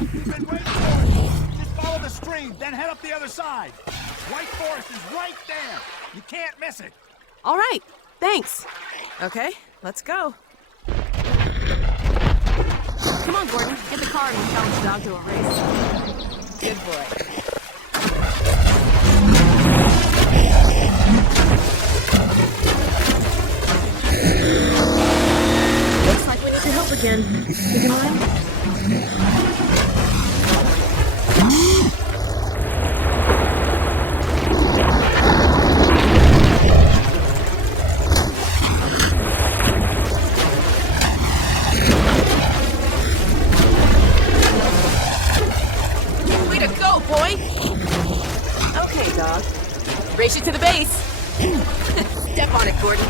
We've been waiting for it. Just follow the stream, then head up the other side. White Forest is right there. You can't miss it. All right, thanks. Okay, let's go. Come on, Gordon. Get the car and we'll challenge the dog to a race. Good boy. Looks like we need your help again. You can run? Way to go, boy! Okay, dog. Race you to the base. Step on it, Gordon.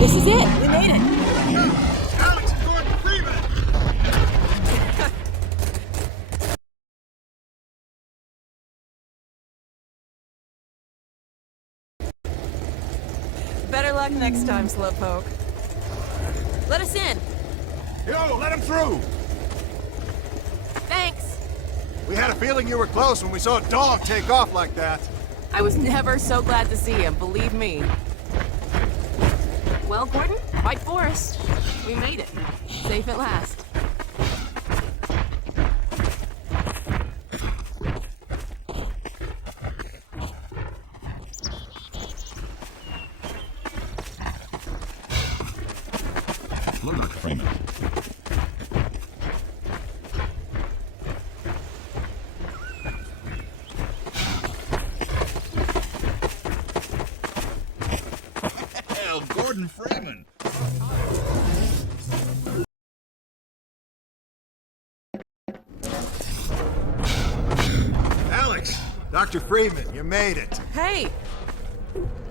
This is it. We made it. Alex and Gordon Freeman! Better luck next time, Slowpoke. Let us in. Yo, let him through! Thanks. We had a feeling you were close when we saw a dog take off like that. I was never so glad to see him, believe me. Well, Gordon, White Forest. We made it. Safe at last. Look at Freeman. Hell, Gordon Freeman. Alex, Dr. Freeman, you made it. Hey!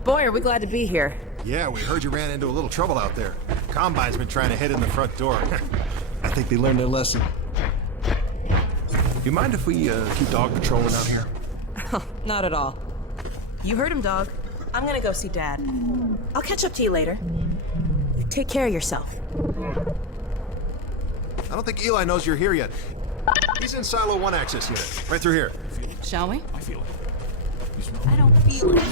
Boy, are we glad to be here. Yeah, we heard you ran into a little trouble out there. Combine's been trying to hit in the front door. I think they learned their lesson. You mind if we keep dog patrolling out here? Not at all. You heard him, dog. I'm gonna go see Dad. I'll catch up to you later. Take care of yourself. I don't think Eli knows you're here yet. He's in Silo 1 access unit, right through here. Shall we? I feel it. I don't feel it.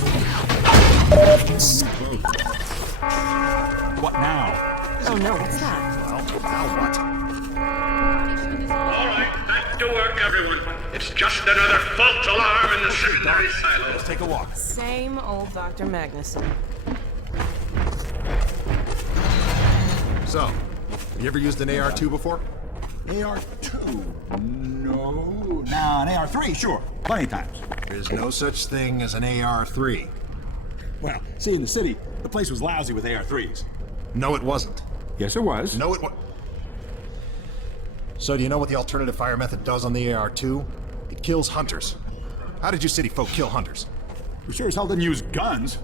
What now? Oh no, what's that? Well, now what? All right, back to work, everyone. It's just another false alarm in the secondary silo. Let's take a walk. Same old Dr. Magnuson. So, you ever used an AR-2 before? AR-2? No. Nah, an AR-3, sure. Plenty of times. There's no such thing as an AR-3. Well, see, in the city, the place was lousy with AR-3s. No, it wasn't. Yes, it was. No, it was. So do you know what the alternative fire method does on the AR-2? It kills hunters. How did you city folk kill hunters? We sure as hell didn't use guns.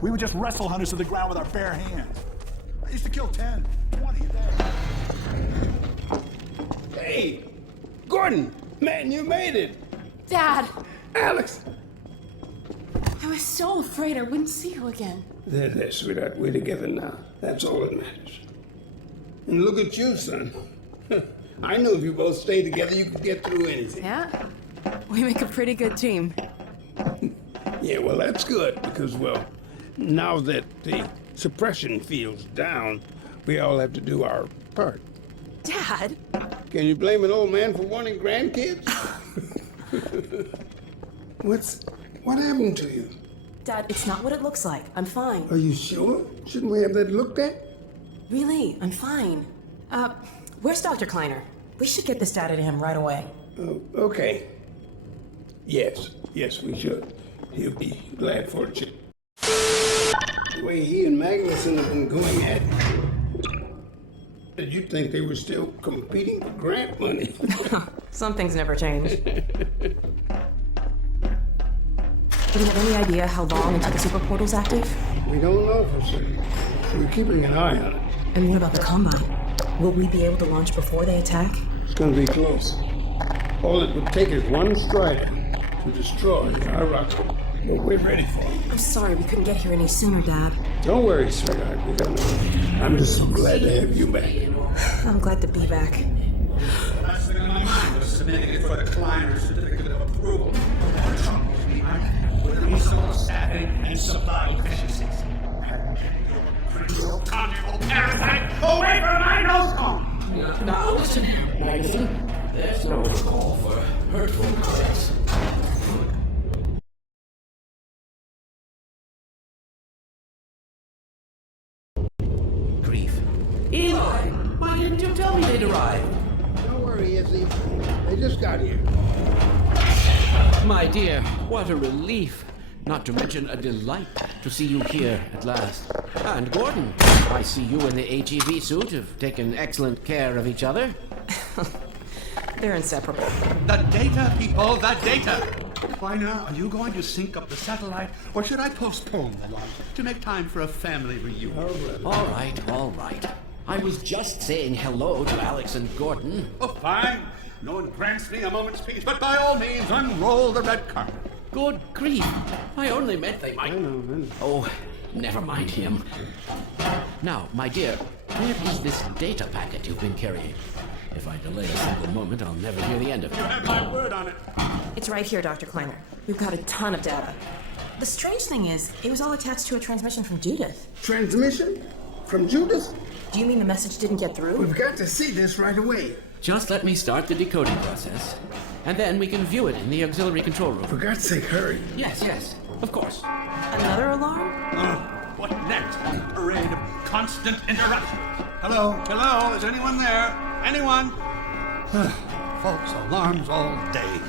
We would just wrestle hunters to the ground with our bare hands. I used to kill 10, 20 a day. Hey, Gordon, man, you made it. Dad, Alex. I was so afraid I wouldn't see you again. There, sweetheart, we're together now. That's all that matters. And look at you, son. I knew if you both stayed together, you could get through anything. Yeah? We make a pretty good team. Yeah, well, that's good, because, well, now that the suppression field's down, we all have to do our part. Dad? Can you blame an old man for wanting grandkids? What happened to you? Dad, it's not what it looks like. I'm fine. Are you sure? Shouldn't we have that looked at? Really, I'm fine. Where's Dr. Kleiner? We should get this data to him right away. Oh, okay. Yes, we should. He'll be glad for it. The way he and Magnuson have been going at it, did you think they were still competing for grant money? Some things never change. Do you have any idea how long until the super portal's active? We don't know for certain. We're keeping an eye on it. And what about the Combine? Will we be able to launch before they attack? It's gonna be close. All it would take is one Strider to destroy our rocket. But we're ready for it. I'm sorry we couldn't get here any sooner, Dad. Don't worry, sweetheart. We're gonna. I'm just so glad to have you back. I'm glad to be back. The last thing on my mind was submitting it for the Kleiner certificate of approval. With resource staffing and supply efficiencies. Conjugal parasite, away from my nose cone! Now listen here, Magazine. There's no call for hurtful comments. Grief. Eli, why didn't you tell me they'd arrived? Don't worry, Izzy. They just got here. My dear, what a relief. Not to mention a delight to see you here at last. And Gordon, I see you in the HEV suit have taken excellent care of each other. They're inseparable. The data, people, the data! Why now? Are you going to sync up the satellite, or should I postpone the launch to make time for a family reunion? All right. I was just saying hello to Alex and Gordon. Oh, fine. No one grants me a moment's peace, but by all means, unroll the red carpet. Good grief. I only meant they might. I know. Oh, never mind him. Now, my dear, where is this data packet you've been carrying? If I delay a single moment, I'll never hear the end of it. You have my word on it. It's right here, Dr. Kleiner. We've got a ton of data. The strange thing is, it was all attached to a transmission from Judith. Transmission? From Judas? Do you mean the message didn't get through? We've got to see this right away. Just let me start the decoding process, and then we can view it in the auxiliary control room. For God's sake, hurry. Yes, of course. Another alarm? What next? A parade of constant interruptions. Hello, is anyone there? Anyone? False alarms all day.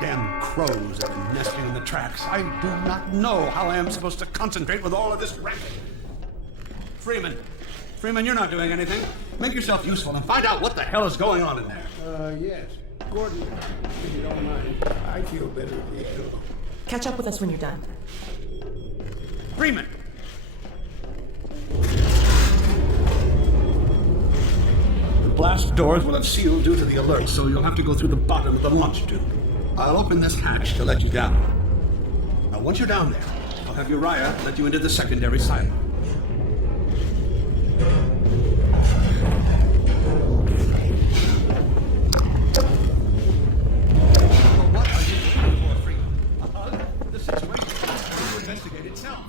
Damn crows have been nesting in the tracks. I do not know how I am supposed to concentrate with all of this racket. Freeman, you're not doing anything. Make yourself useful and find out what the hell is going on in there. Yes. Gordon, if you don't mind, I feel better if you do. Catch up with us when you're done. Freeman! The blast doors will have sealed due to the alert, so you'll have to go through the bottom of the launch tube. I'll open this hatch to let you down. Now, once you're down there, I'll have Uriah let you into the secondary silo. What are you looking for, Freeman? A hug? The situation will investigate itself.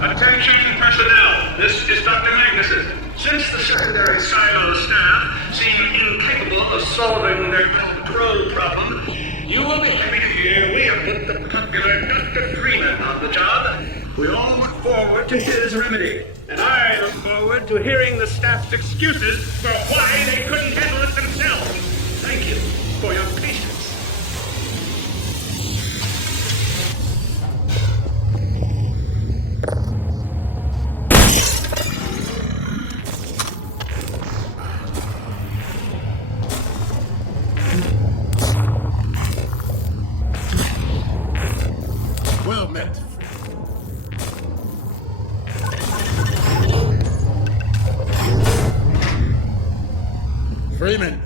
Attention personnel, this is Dr. Magnuson. Since the secondary silo staff seem incapable of solving their control problem, you will be happy to hear we have put the popular Dr. Freeman on the job. We all look forward to his remedy, and I look forward to hearing the staff's excuses for why they couldn't handle it themselves. Thank you for your patience. Well met. Freeman!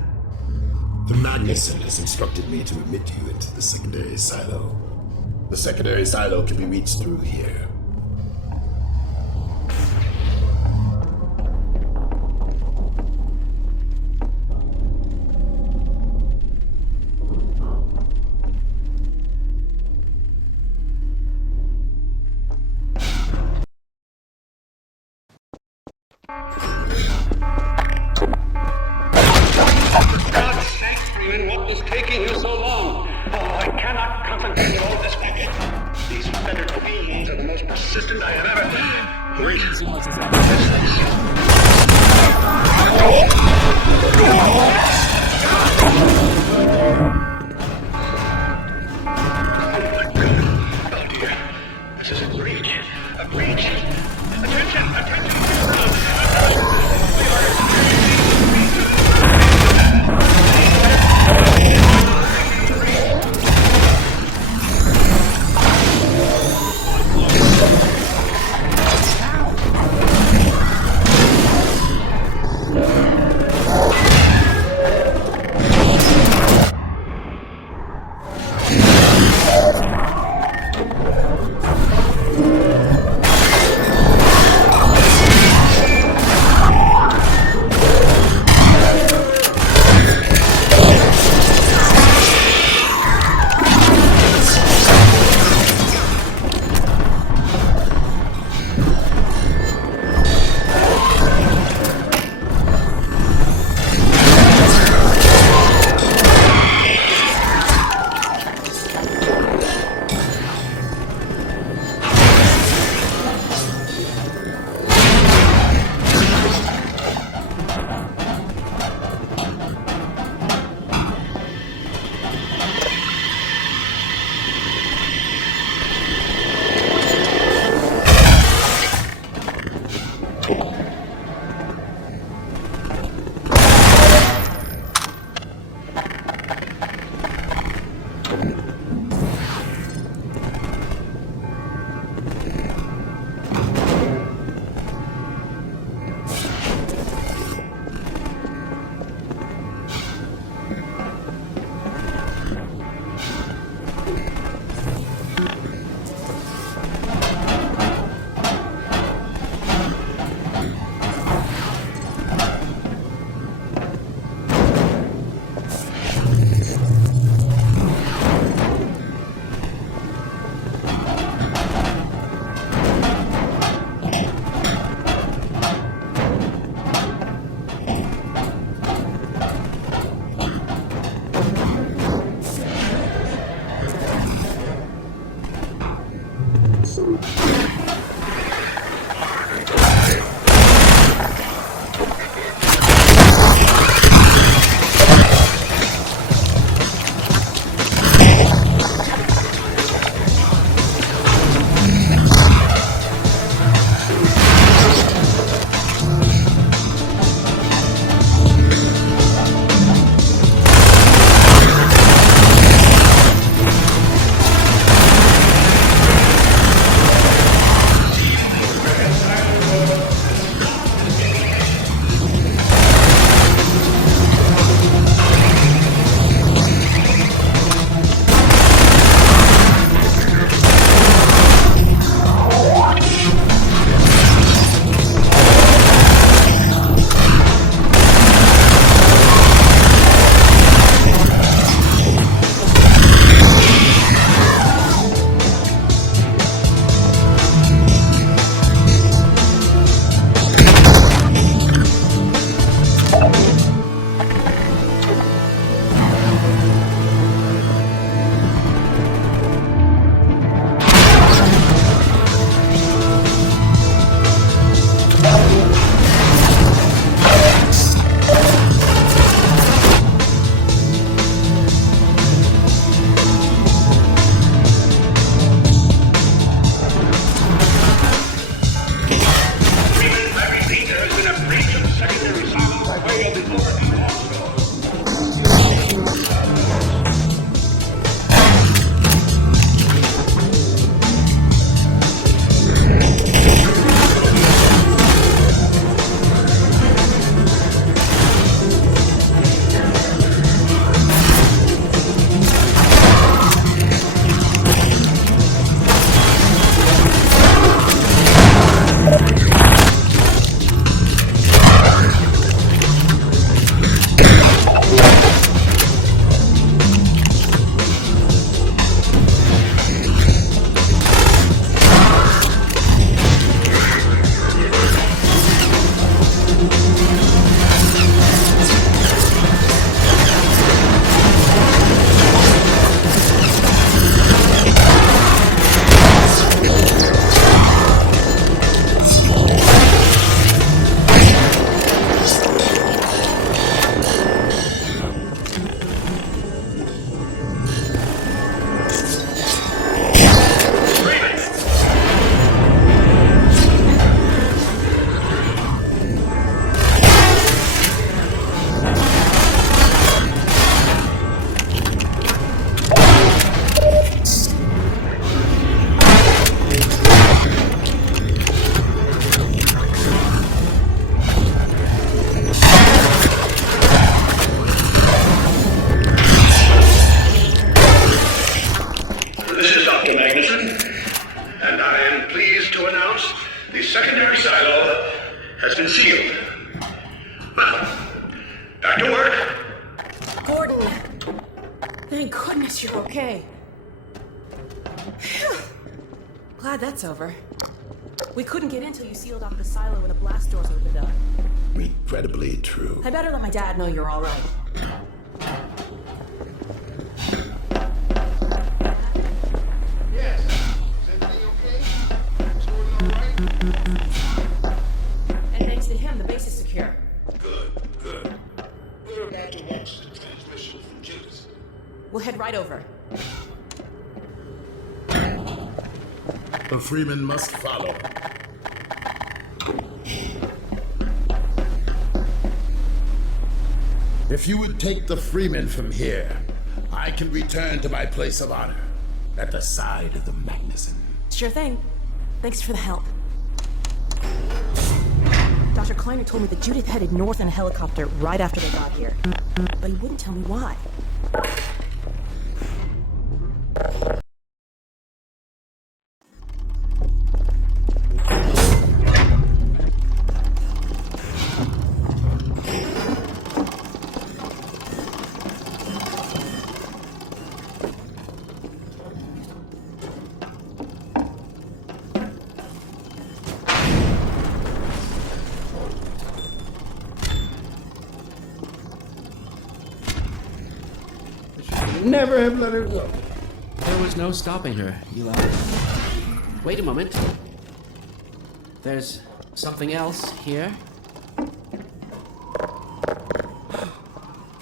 The Magnuson has instructed me to admit you into the secondary silo. The secondary silo can be reached through here. God's sake, Freeman, what was taking you so long? Oh, I cannot concentrate with all this packet. These fettered fiends are the most persistent I have ever known. Wait. Oh dear. This is a breach. A breach. Attention! has been sealed. Well, back to work. Gordon! Thank goodness you're okay. Phew. Glad that's over. We couldn't get in till you sealed off the silo when the blast doors opened up. Incredibly true. I better let my dad know you're all right. Yes. Is everything okay? Is Gordon all right? And thanks to him, the base is secure. Good, good. We're about to watch the transmission from Judas. We'll head right over. The Freeman must follow. If you would take the Freeman from here, I can return to my place of honor at the side of the Magnuson. Sure thing. Thanks for the help. Dr. Kleiner told me that Judith headed north in a helicopter right after they got here. But he wouldn't tell me why. Never have let her go. There was no stopping her, Eli. Wait a moment. There's something else here.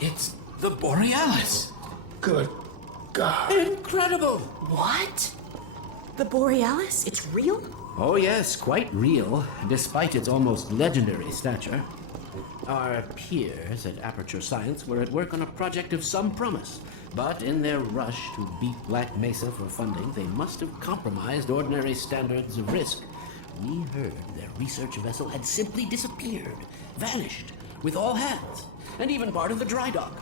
It's the Borealis. Good God. Incredible! What? The Borealis? It's real? Oh, yes, quite real, despite its almost legendary stature. Our peers at Aperture Science were at work on a project of some promise, but in their rush to beat Black Mesa for funding, they must have compromised ordinary standards of risk. We heard their research vessel had simply disappeared, vanished, with all hands, and even part of the dry dock.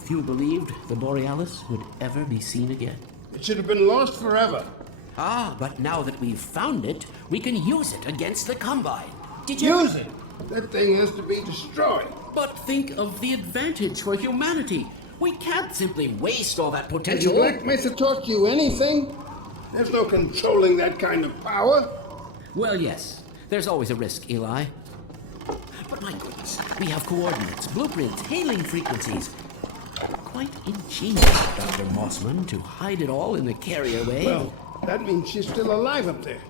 Few believed the Borealis would ever be seen again. It should have been lost forever. Ah, but now that we've found it, we can use it against the Combine. Did you... Use it. That thing has to be destroyed. But think of the advantage for humanity. We can't simply waste all that Has potential. Black Mesa taught you anything? There's no controlling that kind of power. Well, yes. There's always a risk, Eli. But my goodness, we have coordinates, blueprints, hailing frequencies. Quite ingenious, Dr. Mossman, to hide it all in the carrier way. Well, that means she's still alive up there.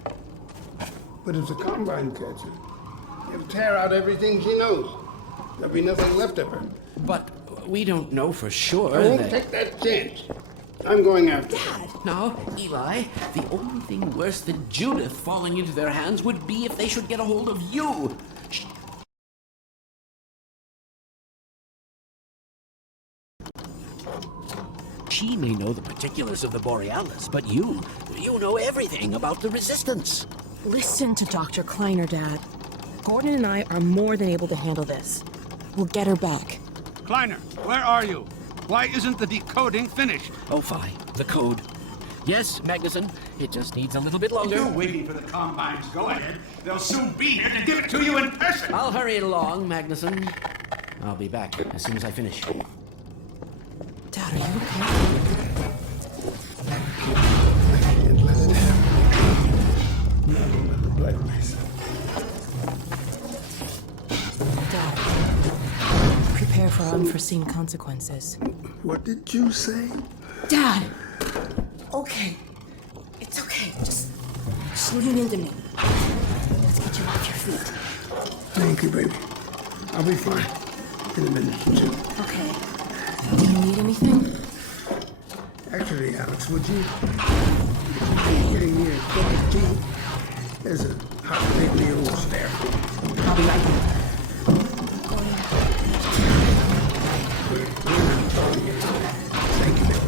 But if the Combine catches her, he'll tear out everything she knows. There'll be nothing left of her. But we don't know for sure I won't that... take that chance. I'm going after her. Now, Eli, the only thing worse than Judith falling into their hands would be if they should get a hold of you. She may know the particulars of the Borealis, but you know everything about the Resistance. Listen to Dr. Kleiner, Dad. Gordon and I are more than able to handle this. We'll get her back. Kleiner, where are you? Why isn't the decoding finished? Oh, fine. The code. Yes, Magnuson. It just needs a little bit You're longer. waiting for the Combine's go-ahead. They'll soon be here to give it to you in person. I'll hurry it along, Magnuson. I'll be back as soon as I finish. Dad, are you okay? Can't let it happen. Not under the Black Mesa. Dad, prepare for unforeseen consequences. What did you say? Dad! Okay. It's okay. Just lean into me. Let's get you off your feet. Thank you, baby. I'll be fine in a minute or two. Okay. Do you need anything? Actually, Alex, would you getting me a cup of tea? There's a hot plate in the old stair. I'll be right back. We're not talking anymore. Thank you, baby.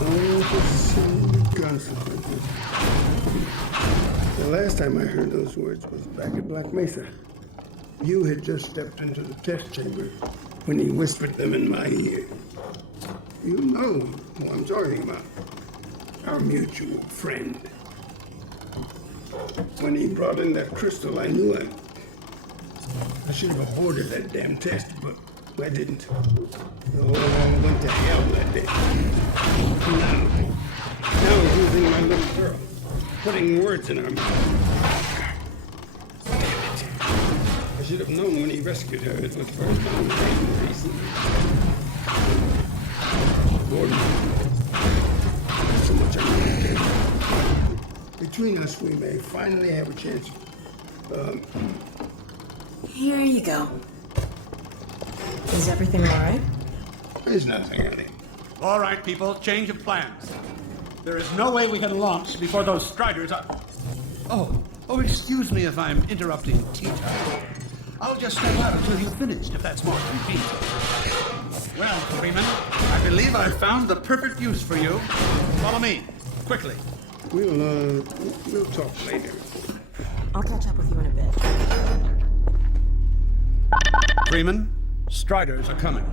Unforeseen consequences. The last time I heard those words was back at Black Mesa. You had just stepped into the test chamber when he whispered them in my ear. You know who I'm talking about. our mutual friend. When he brought in that crystal, I knew I should have aborted that damn test, but I didn't. It all went to hell that day. Now he's using my little girl, putting words in her mouth. Damn it. I should have known when he rescued her it was for a non-same reason. Gordon, there's so much I want to do. Between us, we may finally have a chance. Here you go. Is everything all right? There's nothing, honey. All right, people, change of plans. There is no way we can launch before those Striders are... Oh, excuse me if I'm interrupting tea time. I'll just step out until you've finished, if that's more convenient. Well, Freeman, I believe I've found the perfect use for you. Follow me, quickly. We'll talk later. I'll catch up with you in a bit. Freeman, Striders are coming.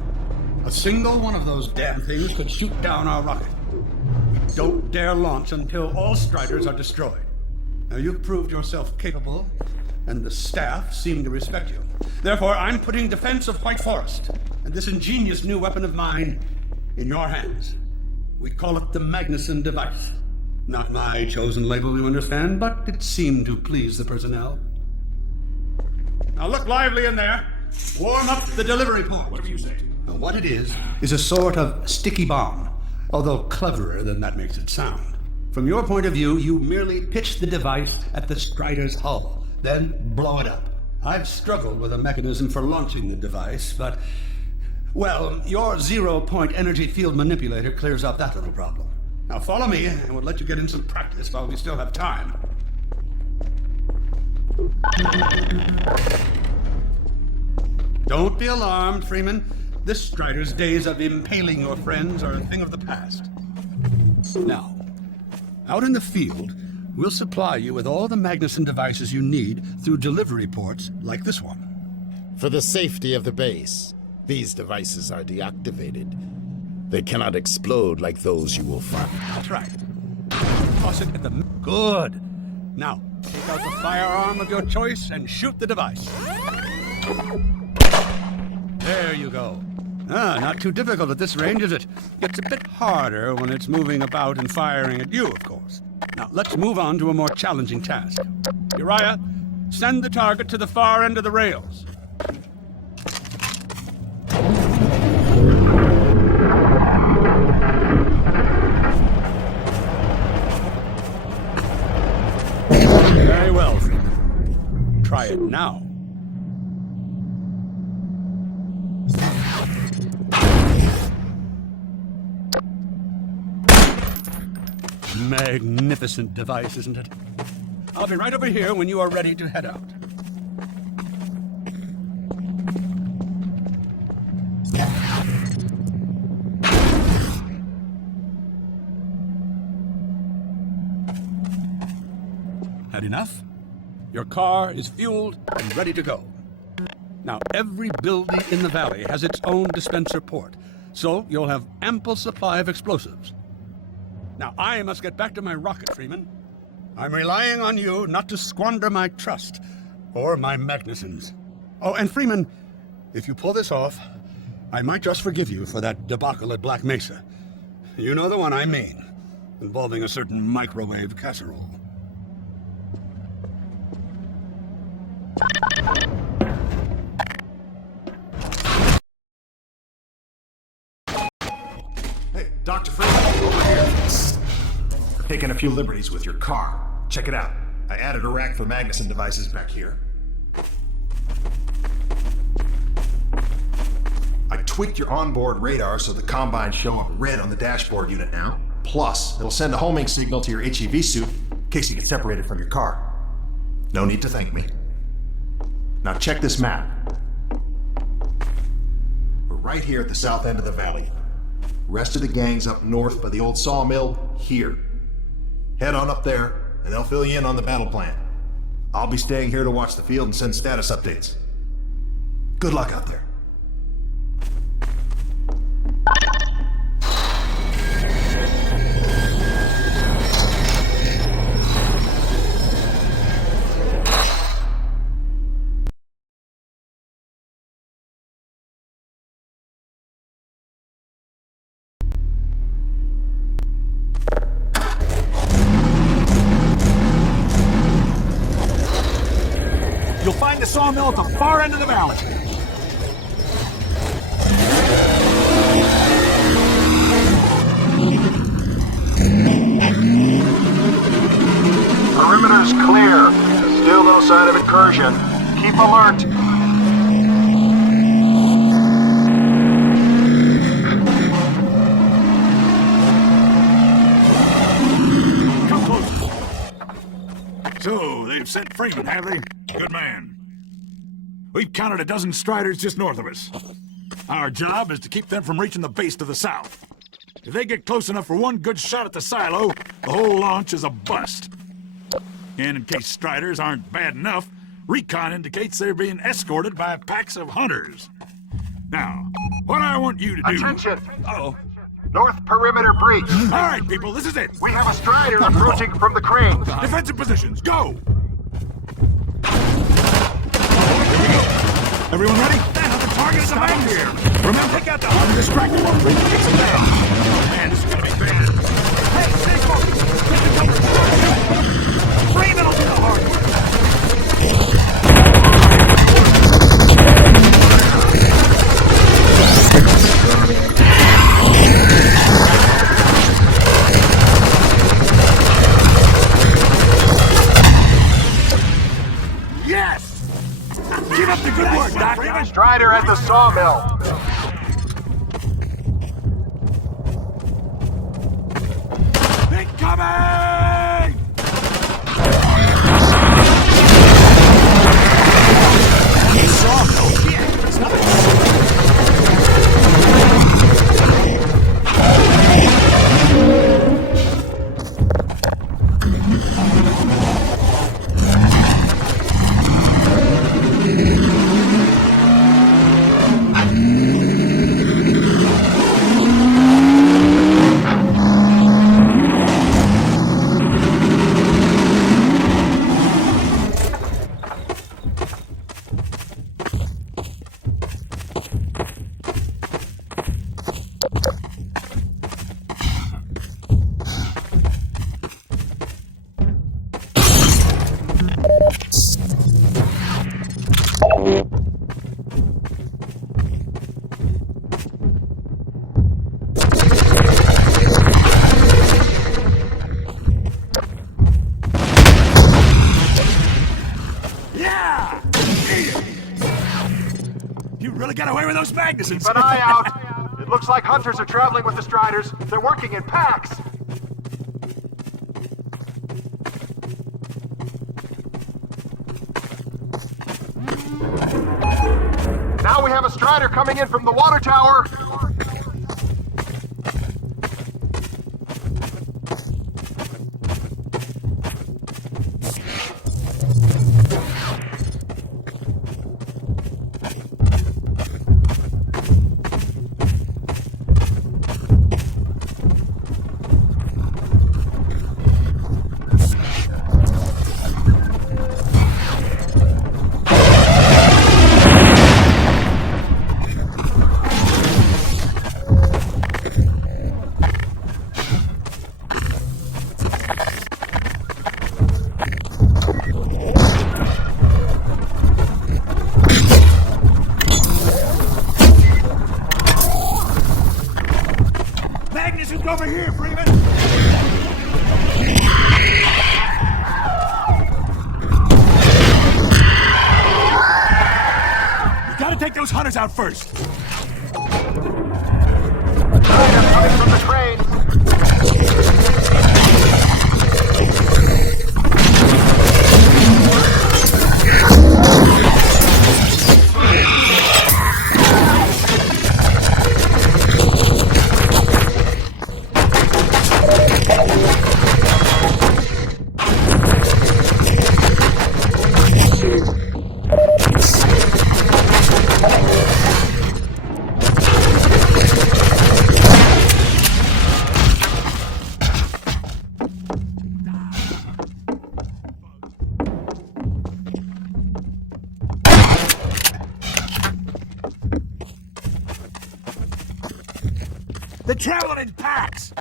A single one of those damn things could shoot down our rocket. We don't dare launch until all Striders are destroyed. Now, you've proved yourself capable, and the staff seem to respect you. Therefore, I'm putting defense of White Forest and this ingenious new weapon of mine in your hands. We call it the Magnuson device. Not my chosen label, you understand, but it seemed to please the personnel. Now look lively in there. Warm up the delivery port. Whatever you say. Now, what it is a sort of sticky bomb, although cleverer than that makes it sound. From your point of view, you merely pitch the device at the Strider's hull, then blow it up. I've struggled with a mechanism for launching the device, but, well, your zero-point energy field manipulator clears up that little problem. Now follow me, and we'll let you get in some practice while we still have time. Don't be alarmed, Freeman. This Strider's days of impaling your friends are a thing of the past. Now, out in the field, we'll supply you with all the Magnuson devices you need through delivery ports like this one. For the safety of the base, these devices are deactivated. They cannot explode like those you will find. That's right. Toss it at the... Good. Now, take out the firearm of your choice and shoot the device. There you go. Not too difficult at this range, is it? Gets a bit harder when it's moving about and firing at you, of course. Now, let's move on to a more challenging task. Uriah, send the target to the far end of the rails. Very well, Freeman. Try it now. Magnificent device, isn't it? I'll be right over here when you are ready to head out. Had enough? Your car is fueled and ready to go. Now, every building in the valley has its own dispenser port, so you'll have ample supply of explosives. Now, I must get back to my rocket, Freeman. I'm relying on you not to squander my trust, or my Magnusons. Oh, and Freeman, if you pull this off, I might just forgive you for that debacle at Black Mesa. You know the one I mean, involving a certain microwave casserole. Hey, Dr. Freeman, over here. Taking a few liberties with your car. Check it out. I added a rack for Magnuson devices back here. I tweaked your onboard radar so the Combines show up red on the dashboard unit now. Plus, it'll send a homing signal to your HEV suit in case you get separated from your car. No need to thank me. Now check this map. We're right here at the south end of the valley. Rest of the gang's up north by the old sawmill here. Head on up there, and they'll fill you in on the battle plan. I'll be staying here to watch the field and send status updates. Good luck out there. the sawmill at the far end of the valley. Perimeter's clear. Still no sign of incursion. Keep alert. Come close. So, they've sent Freeman, have they? Good man. We've counted a dozen Striders just north of us. Our job is to keep them from reaching the base to the south. If they get close enough for one good shot at the silo, the whole launch is a bust. And in case Striders aren't bad enough, recon indicates they're being escorted by packs of hunters. Now, what I want you to do... Attention! Uh-oh. North perimeter breach. All right, people, this is it. We have a Strider approaching from the crane. Defensive positions, go! Everyone ready? The target is the bank here. Remember, take out the undistracted one. Takes him down. Oh man, this is gonna be bad. Hey, stay focused. Get the cover. Freeman will do the hard work. Yes! Keep up the good work, Doc. Strider at the sawmill. Incoming! Sawmill? Yeah, it's nothing. Yeah! You really got away with those Magnussons. Keep an eye out. It looks like hunters are traveling with the Striders. They're working in packs. Now we have a Strider coming in from the water tower. Magnusson's over here, Freeman! You gotta take those hunters out first. Strider coming from the crane. They're traveling in packs!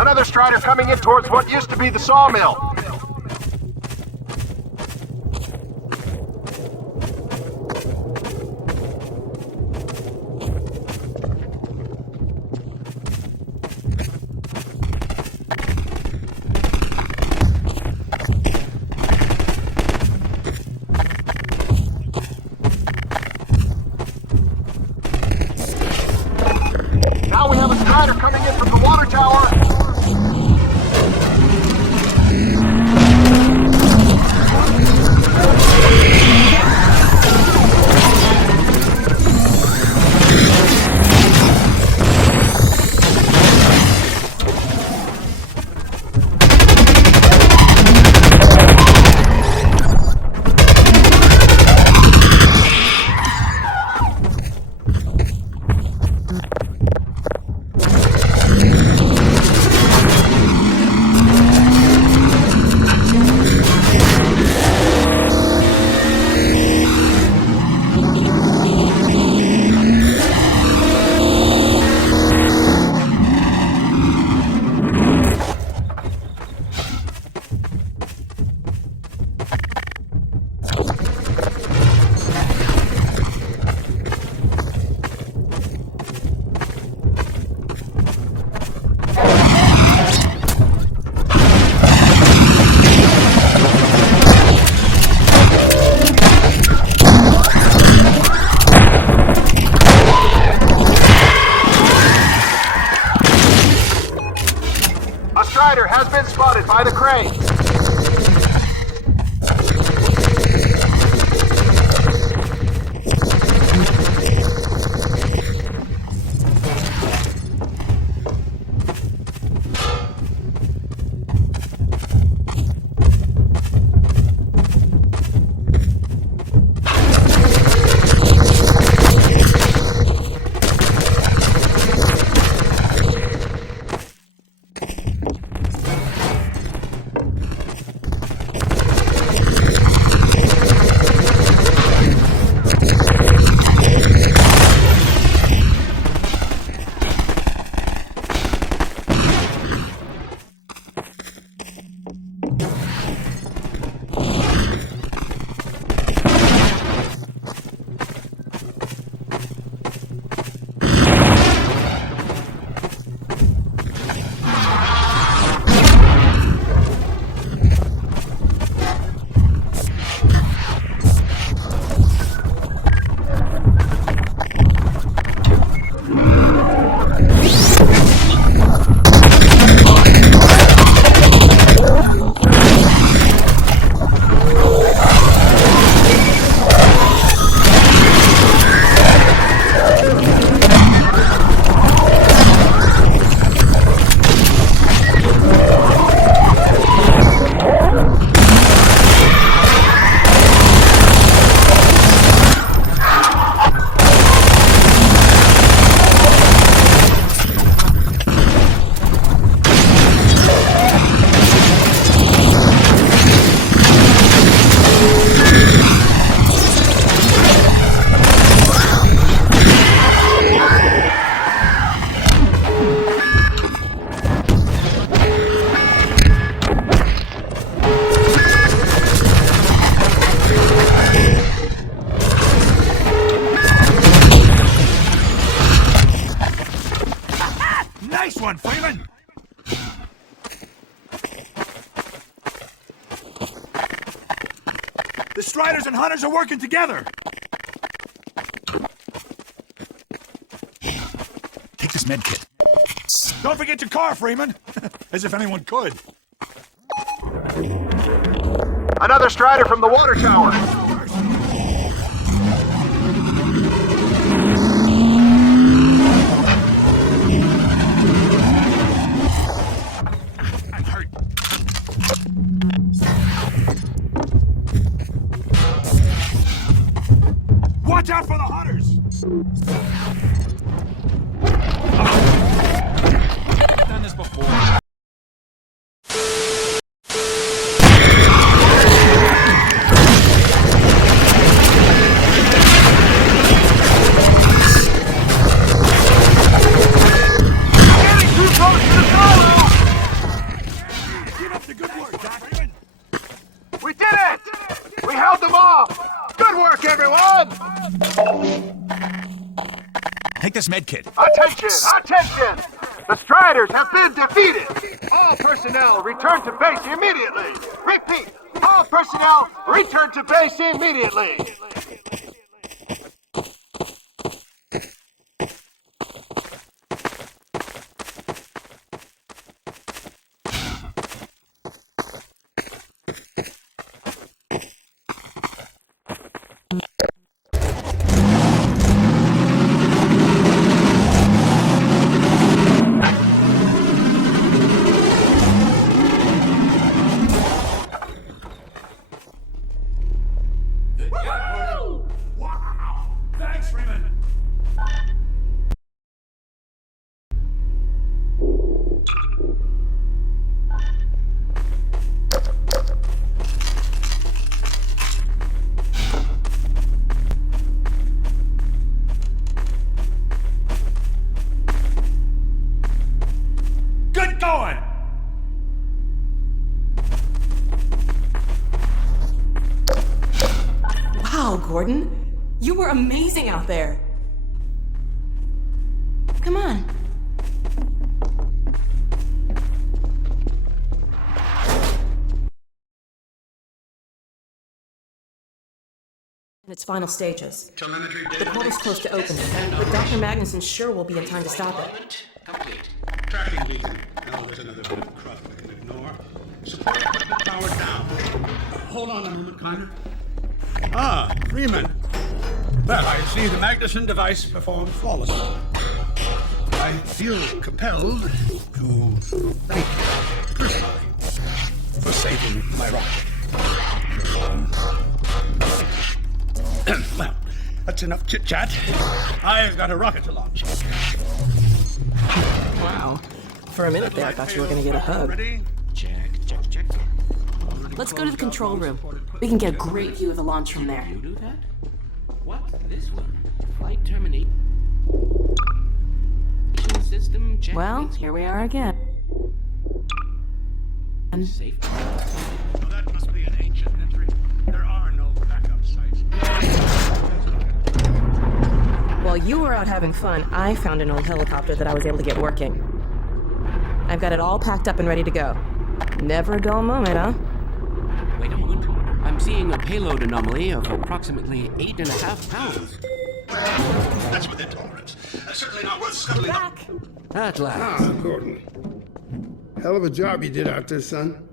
Another Strider coming in towards what used to be the sawmill. Now we have a Strider coming in from the water tower. A Strider has been spotted by the crane. Nice one, Freeman! The Striders and Hunters are working together! Take this med kit. Don't forget your car, Freeman! As if anyone could. Another Strider from the water tower. I'm hurt. Watch out for the Hunters! I've done this before. Getting too close to the silo! Take this med kit. Attention! Attention! The Striders have been defeated! All personnel return to base immediately! Repeat! All personnel return to base immediately! Thanks, Freeman. Good going! Wow, Gordon. You were amazing out there. Come on. In its final stages. The portal's close to opening, but Dr. Magnuson sure will be in time to stop it. Complete. Tracking beacon. Oh, there's another bit of cruft I can ignore. Support equipment powered down. Hold on a moment, Connor. Ah, Freeman. Well, I see the Magnuson device performed flawlessly. I feel compelled to thank you personally for saving my rocket. Well, that's enough chit-chat. I've got a rocket to launch. Wow. For a minute there, I thought you were going to get a hug. Ready? Check, check, check. Let's go to the control room. We can get a great view of the launch from there. You do that? What? This one? Flight terminate. System check. Well, here we are again. And Safe. Well, that must be an ancient entry. There are no backup sites. while you were out having fun, I found an old helicopter that I was able to get working. I've got it all packed up and ready to go. Never a dull moment, huh? Wait a moment. I'm seeing a payload anomaly of approximately 8.5 pounds. That's within tolerance. Certainly not worth scuttling up. At last. Ah, Gordon. Hell of a job you did out there, son.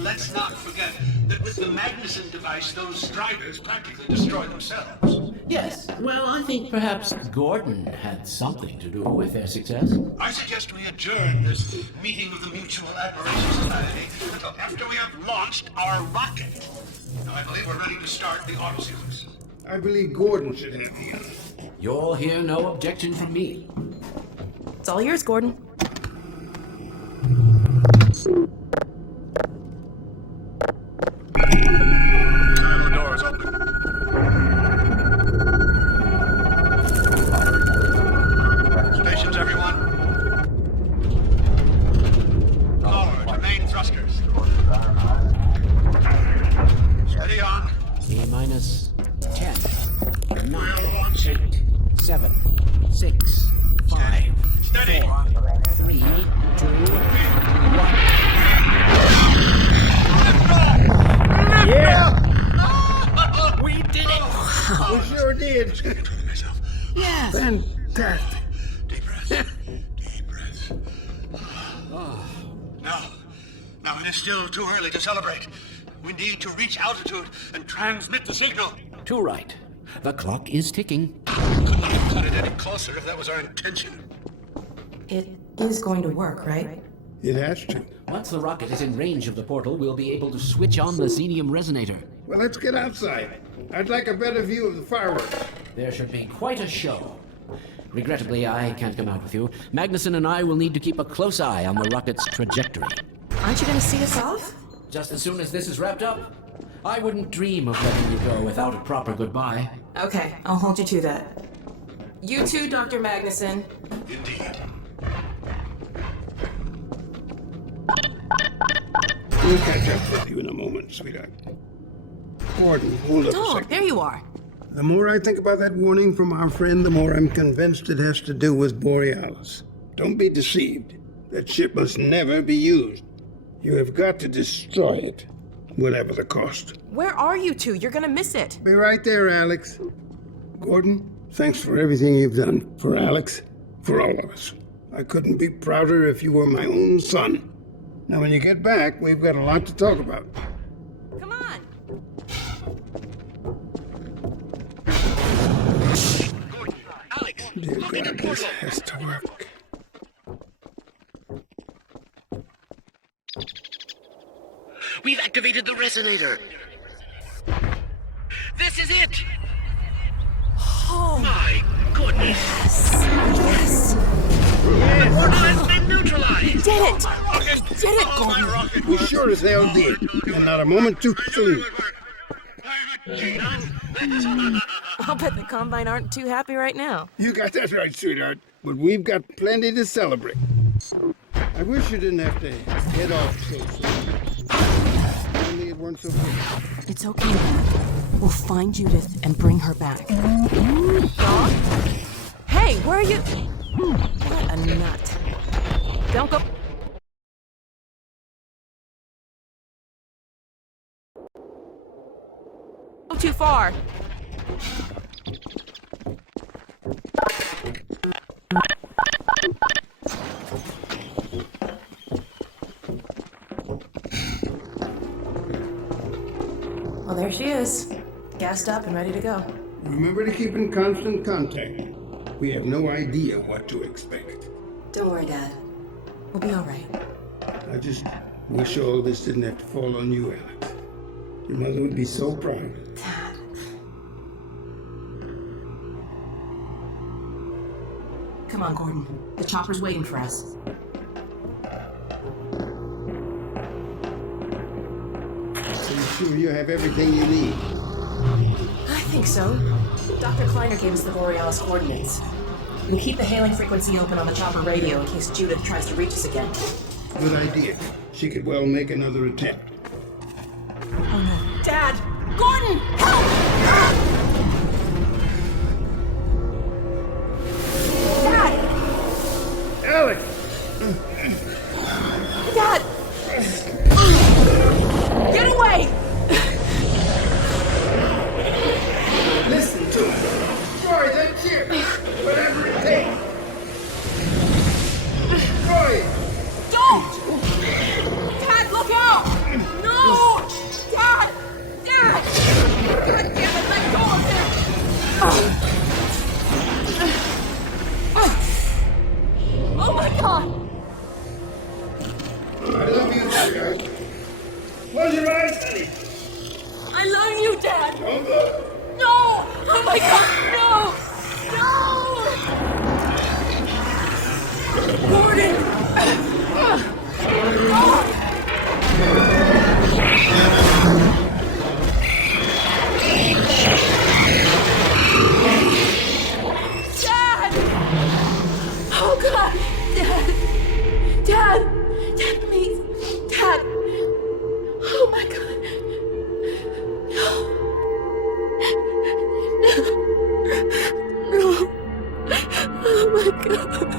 Let's not forget that with the Magnuson device, those Striders practically destroyed themselves. Yes. Well, I think perhaps Gordon had something to do with their success. I suggest we adjourn this meeting of the Mutual Admiration Society until after we have launched our rocket. Now, I believe we're ready to start the auto sequence. I believe Gordon should have the honor. You'll hear no objection from me. It's all yours, Gordon. Silo doors open. Stations, everyone. Forward to main thrusters. Steady on. T-minus 10, 9, 8, 7, 6, 5, Steady. 4, 3, 2, 1. Yeah! We did it! We sure did. Controlling myself. Yes! Fantastic. Deep breaths. Deep breaths. Now it is still too early to celebrate. We need to reach altitude and transmit the signal. Too right. The clock is ticking. Couldn't have cut it any closer if that was our intention. It is going to work, right? It has to. Once the rocket is in range of the portal, we'll be able to switch on the xenium resonator. Well, let's get outside. I'd like a better view of the fireworks. There should be quite a show. Regrettably, I can't come out with you. Magnuson and I will need to keep a close eye on the rocket's trajectory. Aren't you going to see us off? Just as soon as this is wrapped up, I wouldn't dream of letting you go without a proper goodbye. Okay, I'll hold you to that. You too, Dr. Magnuson. Indeed. We'll catch up with you in a moment, sweetheart. Gordon, hold up a Dog, second. there you are. The more I think about that warning from our friend, the more I'm convinced it has to do with Borealis. Don't be deceived. That ship must never be used. You have got to destroy it, whatever the cost. Where are you two? You're gonna miss it. Be right there, Alex. Gordon, thanks for everything you've done. For Alex, for all of us. I couldn't be prouder if you were my own son. Now, when you get back, we've got a lot to talk about. Come on. Dear God, this has to work. We've activated the resonator. This is it. Oh, My goodness. yes. The portal has been neutralized. You did it. You did it, Gordon. We sure as hell did. And not a moment too soon. I'll bet the Combine aren't too happy right now. You got that right, sweetheart. But we've got plenty to celebrate. I wish you didn't have to head off so soon. Only it weren't so quick. It's okay, Dad. We'll find Judith and bring her back. Dog? Hey, where are you? What a nut. Don't go. Go too far. Well, there she is. Gassed up and ready to go. Remember to keep in constant contact. We have no idea what to expect. Don't worry, Dad. We'll be all right. I just wish all this didn't have to fall on you, Alex. Your mother would be so proud. Dad. Come on, Gordon. The chopper's waiting for us. So you sure you have everything you need? I think so. Dr. Kleiner gave us the Borealis coordinates. We'll keep the hailing frequency open on the chopper radio in case Judith tries to reach us again. Good idea. She could well make another attempt. Oh no. Dad! Gordon! Help! Dad! Alex! Dad! Get away! Listen to me. Destroy that ship. Whatever it takes. Destroy it. Don't! Dad, look out! No! Dad! Dad! God damn it, let go of him! Oh my God! I love you, sweetheart. Close your eyes, honey. I love you, Dad! Don't look. No! Oh my God, no! No! Gordon! Dad! Oh God! Dad! Dad! Dad, please! Dad! Oh my God! No! No! Oh my God!